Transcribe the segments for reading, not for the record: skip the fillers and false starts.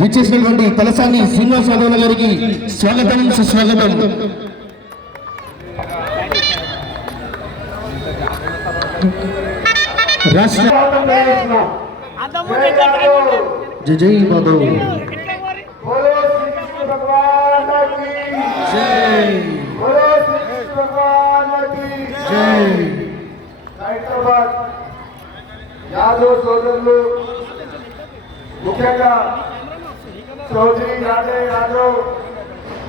విచ్చేసినటువంటి తలసాని శ్రీనివాస్ యాదవ్ గారికి స్వాగతం సుస్వాగతం. రాష్ట్ర జై జై బాబు హైదరాబాద్ యాదవ్ సోదరులు ముఖ్యంగా చౌదరి రాజయ్య యాదవ్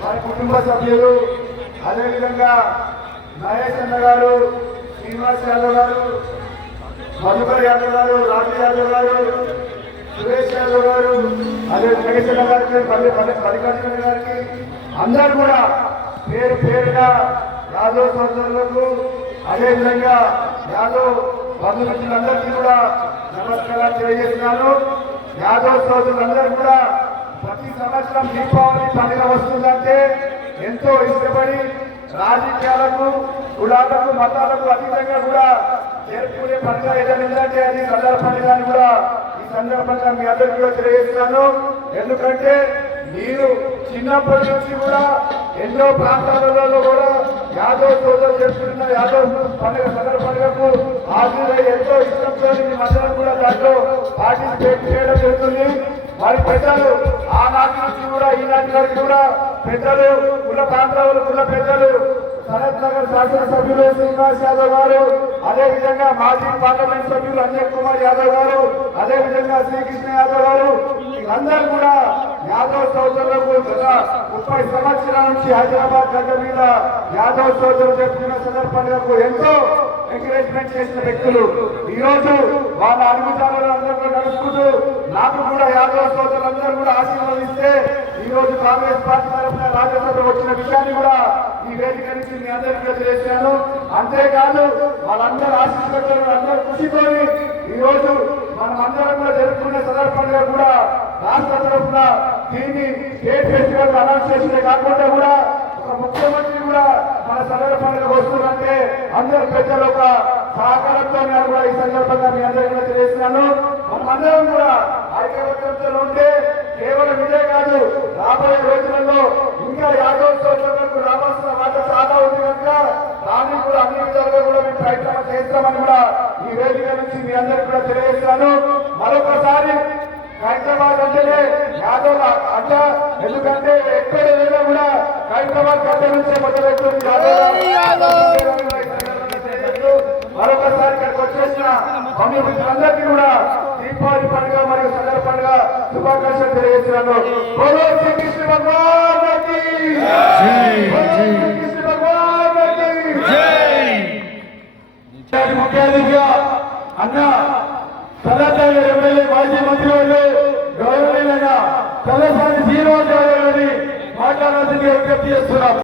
వారి కుటుంబ సభ్యులు, అదేవిధంగా మహేష్ అన్న గారు, శ్రీనివాస్ యాదవ్ గారు, మధుకర్ యాదవ్ గారు, రాజు యాదవ్ గారు, సురేష్ యాదవ్ గారు, అదే మహేష్ అన్న గారికి, మల్లికార్జున గారికి అందరూ కూడా పేరు పేరుగా యాదవ్ సోదరులకు, అదేవిధంగా యాదవ్ బంధుమిత్రులందరికీ కూడా నమస్కారాలు తెలియజేస్తున్నాను. యాదవ్ సోదరులందరూ కూడా ప్రతి సంవత్సరం దీపావళి పండుగ వస్తుందంటే ఎంతో ఇష్టపడి రాజకీయాలకు, కులాలకు, మతాలకు అతీతంగా కూడా జరుపుకునే పండుగ ఏదంటే అది సదర్ పండుగ అని కూడా ఈ సందర్భంగా మీ అందరికీ కూడా తెలియజేస్తున్నాను. ఎందుకంటే మీరు చిన్నప్పటి నుంచి కూడా ఎన్నో ప్రాంతాలలో కూడా యాదవ్ సోదరులు చేసుకుంటున్న యాదవ్ పండుగ సదర్ పండుగకు హాజరై ఎంతో ఇష్టంతో మీ మధ్యలో కూడా దాంట్లో పార్టిసిపేట్ చేయడం జరుగుతుంది. మరి పెద్దలు ఆనాటి నుంచి కూడా ఈనాటి వరకు కూడా పెద్దలు, కుల ప్రాంతాలు, కుల పెద్దలు, సనత్ నగర్ శాసనసభ్యులు శ్రీనివాస్ యాదవ్ గారు, అదేవిధంగా మాజీ పార్లమెంట్ సభ్యులు అంజయ్ కుమార్ యాదవ్ గారు, అదేవిధంగా శ్రీకృష్ణ యాదవ్ గారు, అందరూ కూడా యాదవ్ సోదరులకు గత 30 సంవత్సరాల నుంచి హైదరాబాద్ గడ్డ మీద యాదవ్ సోదరులు జరుపుకున్న సందర్భంగా ఎంతో ఎంకరేజ్మెంట్ చేసిన వ్యక్తులు. ఈ రోజు వాళ్ళ అడుగుజాడలు అందరూ నడుచుకుంటూ నాకు కూడా యాదవ్ సోదరులందరూ కూడా ఆశీర్వదిస్తే ఈ రోజు కాంగ్రెస్ పార్టీ తరఫున రాజ్యసభ వచ్చిన విషయాన్ని కూడా ఈ వేదిక నుంచి మీ అందరికీ తెలియజేశాను. అంతేకాదు వాళ్ళందరూ ఆశీర్వదించారు, అందరూ కృషితోని ఈ రోజు మనం అందరం కూడా జరుపుకునే సందర్భంగా కూడా రాష్ట్ర తరఫున దీన్ని స్టేట్ ఫెస్టివల్ అనౌన్స్ చేసినే కాకుండా కూడా ఒక ముఖ్యమంత్రి కూడా మన సదర పండుగ వస్తుందంటే అందరు పెద్దలు ఒక సహకారంతో కూడా ఈ సందర్భంగా మీ అందరికీ కూడా తెలియజేస్తున్నాను. మనం అందరం కూడా ఐక్యమత్యంతో ఉంటే కేవలం ఇదే కాదు, రాబోయే రోజులలో ఇంకా యాదవ్ సోదరులకు రావాల్సిన మాట చాలా ఉంది కనుక దాన్ని కూడా అన్ని విధాలుగా కూడా మేము ప్రయత్నం చేస్తామని కూడా ఈ వేదిక నుంచి మీ అందరికీ కూడా తెలియజేస్తున్నాను. మరొకసారి హైదరాబాద్ అంటేనే యాదవ్ అడ్డ, ఎందుకంటే ఎక్కడ లేదా కూడా హైదరాబాద్ గడ్డ నుంచే మొదలెడుతుంది. మరొకసారి ఇక్కడికి వచ్చేసిన బంధుమిత్రులందరికీ కూడా దీపావళి పండుగ మరియు సదర్ పండుగ శుభాకాంక్షలు తెలియజేస్తున్నాను. శ్రీకృష్ణ భగవాన్ ముఖ్య అతిథిగా అన్న సదాచార్య ఎమ్మెల్యే మాజీ మంత్రి వాళ్ళు గౌరవనీయులైన తలసాని శ్రీనివాస్ యాదవ్ గారిని మాట్లాడాల్సిందిగా విజ్ఞప్తి చేస్తున్నాం.